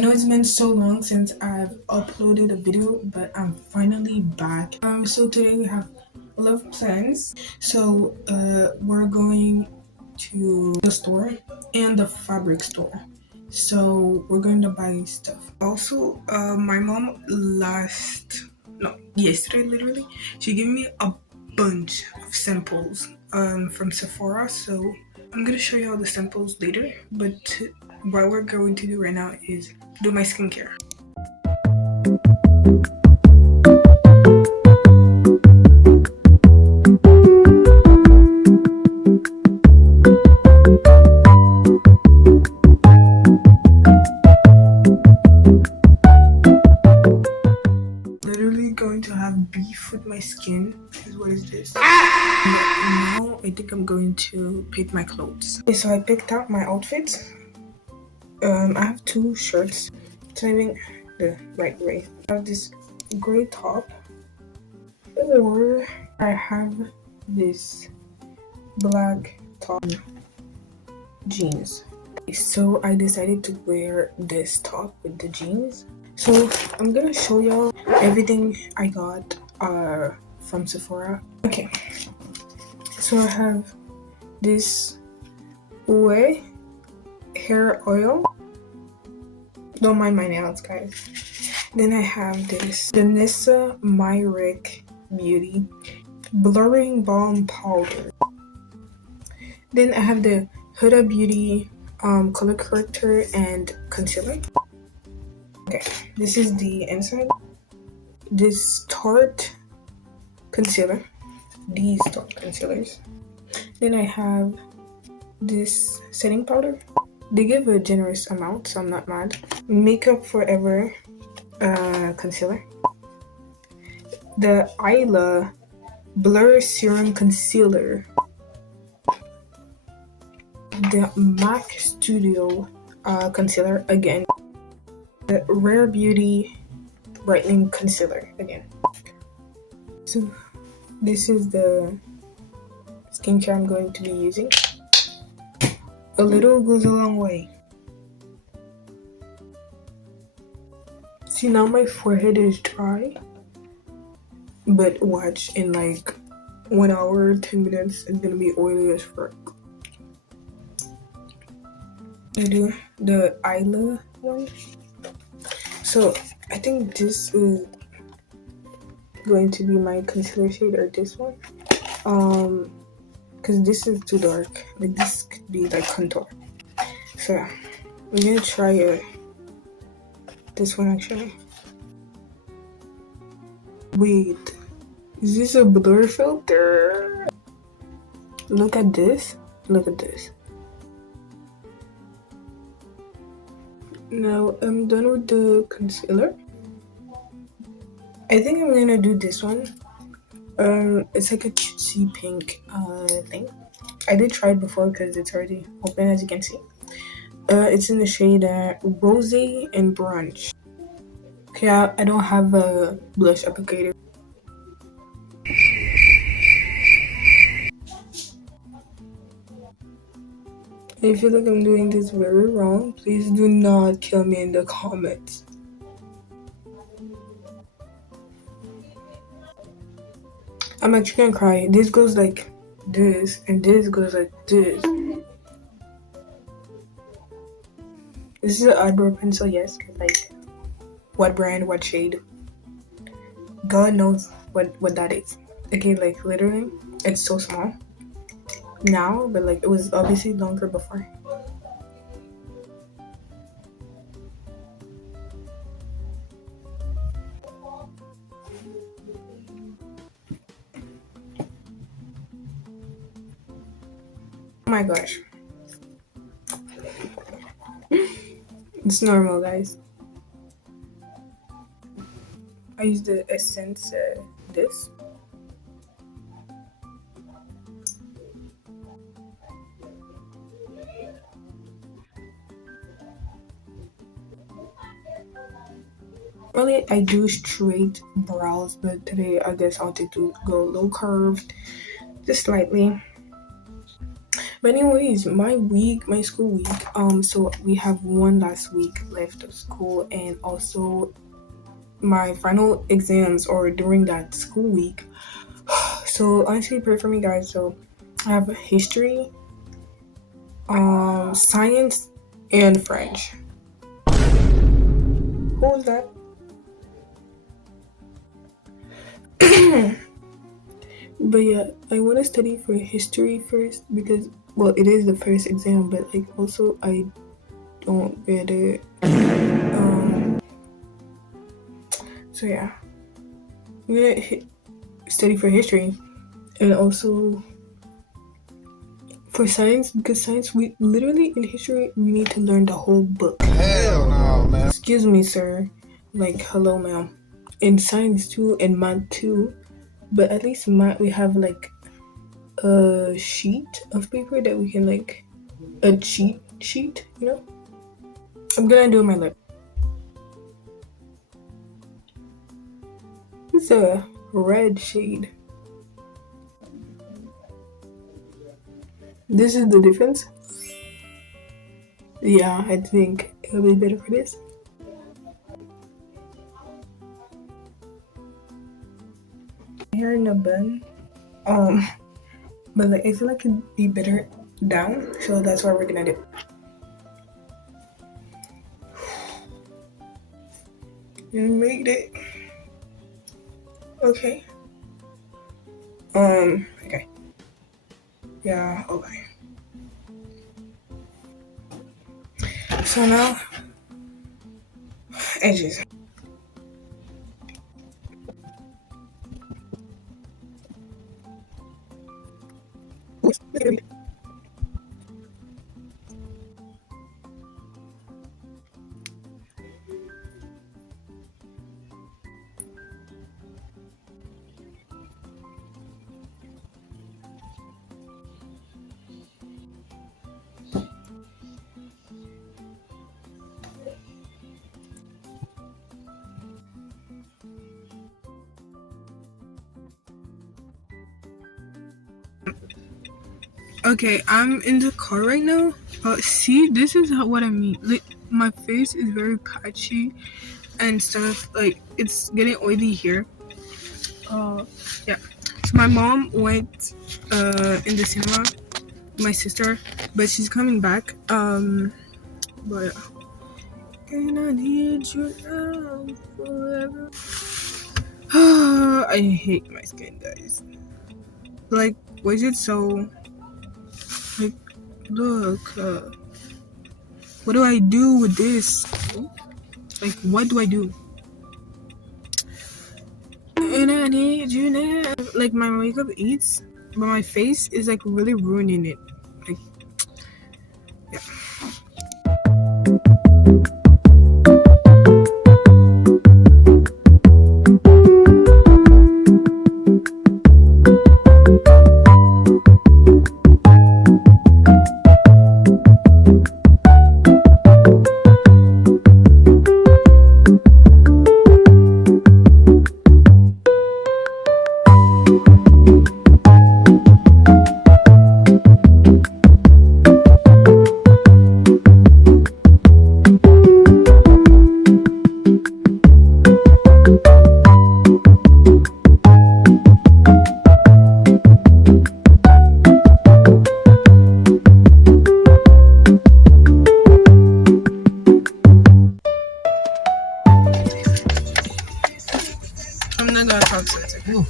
know it's been so long since I've uploaded a video, but I'm finally back. So today we have a lot of plans. So we're going to the store and the fabric store. So we're going to buy stuff. Also, my mom yesterday literally, she gave me a bunch of samples from Sephora. So I'm gonna show you all the samples later, but what we're going to do right now is do my skincare. Literally going to have beef with my skin. What is this? Now I think I'm going to pick my clothes. Okay, so I picked out my outfits. I have two shirts. It's not even the right way. I have this gray top, or I have this black top jeans. So I decided to wear this top with the jeans. So I'm gonna show y'all everything I got from Sephora. Okay, so I have this Way hair oil. Don't mind my nails, guys. Then I have this Danissa Myrick Beauty Blurring Balm Powder. Then I have the Huda Beauty color corrector and concealer. Okay, this is the inside. This Tarte concealer. These Tarte concealers. Then I have this setting powder. They give a generous amount, so I'm not mad. Makeup Forever concealer. The Isla Blur Serum Concealer. The MAC Studio concealer again. The Rare Beauty Brightening Concealer again. So this is the skincare I'm going to be using. A little goes a long way. See, now my forehead is dry, but watch, in like 1 hour, 10 minutes, it's gonna be oily as fuck. I do the Isla one. So I think this is going to be my concealer shade, or this one. Because this is too dark. Like, this could be like contour. So I'm gonna try this one actually. Wait, is this a blur filter? Look at this. Look at this. Now I'm done with the concealer. I think I'm gonna do this one. It's like a cutesy pink thing. I did try it before because it's already open, as you can see. It's in the shade Rose and Brunch. Okay, I don't have a blush applicator. If you feel like I'm doing this very wrong, please do not kill me in the comments. I'm actually gonna cry. This goes like this, and this goes like this. This is an eyebrow pencil, yes. Like, what brand, what shade? God knows what that is. Okay, like literally, it's so small now, but like it was obviously longer before. Oh my gosh. It's normal, guys. I use the Essence this. Normally I do straight brows, but today I guess I wanted to go low curved, just slightly. But anyways, my school week, so we have one last week left of school, and also my final exams are during that school week. So honestly, pray for me, guys. So I have history, science, and French. Who was that? But yeah, I want to study for history first because, well, it is the first exam, but like also I don't get it. So yeah, I'm gonna study for history and also for science, because science, we literally in history we need to learn the whole book. Hell no, man. Excuse me, sir. Like, hello, ma'am. In science too, and math too, but at least math we have like a sheet of paper that we can like a cheat sheet, you know. I'm gonna do my lip. It's a red shade. This is the difference. Yeah, I think it'll be better for this. Hair in a bun. But like I feel like it'd be better down, so that's what we're gonna do. You made it. Okay. Okay. Yeah, okay. So now, edges. Okay, I'm in the car right now. See, this is what I mean. Like, my face is very patchy and stuff. Like, it's getting oily here. Yeah. So my mom went in the cinema, my sister, but she's coming back. But and I need you now forever. I hate my skin, guys. Like, why is it so? Like, look. What do I do with this? Like, what do I do? And I need you now. Like, my makeup eats, but my face is like really ruining it. Like, yeah. I'm not gonna talk sensitive.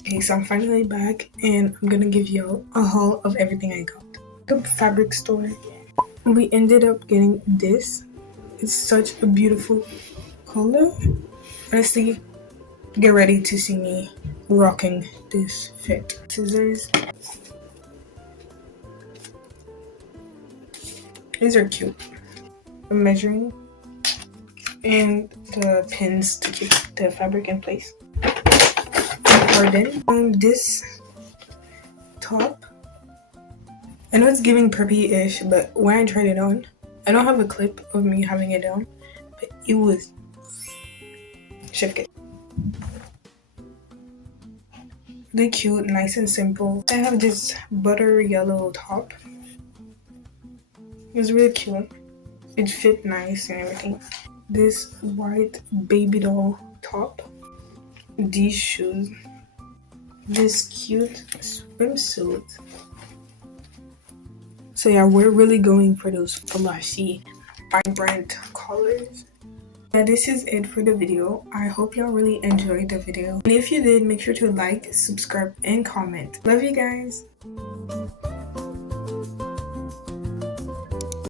Okay, so I'm finally back and I'm gonna give you a haul of everything I got. The fabric store. We ended up getting this. It's such a beautiful color. Honestly, get ready to see me rocking this fit. Scissors. These are cute. The measuring and the pins to keep the fabric in place. Cardigan. This top, I know it's giving preppy-ish, but when I tried it on, I don't have a clip of me having it down, but it was chef kiss. Really cute, nice and simple. I have this butter yellow top. It was really cute. It fit nice and everything. This white baby doll top. These shoes. This cute swimsuit. So yeah, we're really going for those flashy, vibrant colors. Yeah, this is it for the video. I hope y'all really enjoyed the video. And if you did, make sure to like, subscribe, and comment. Love you guys.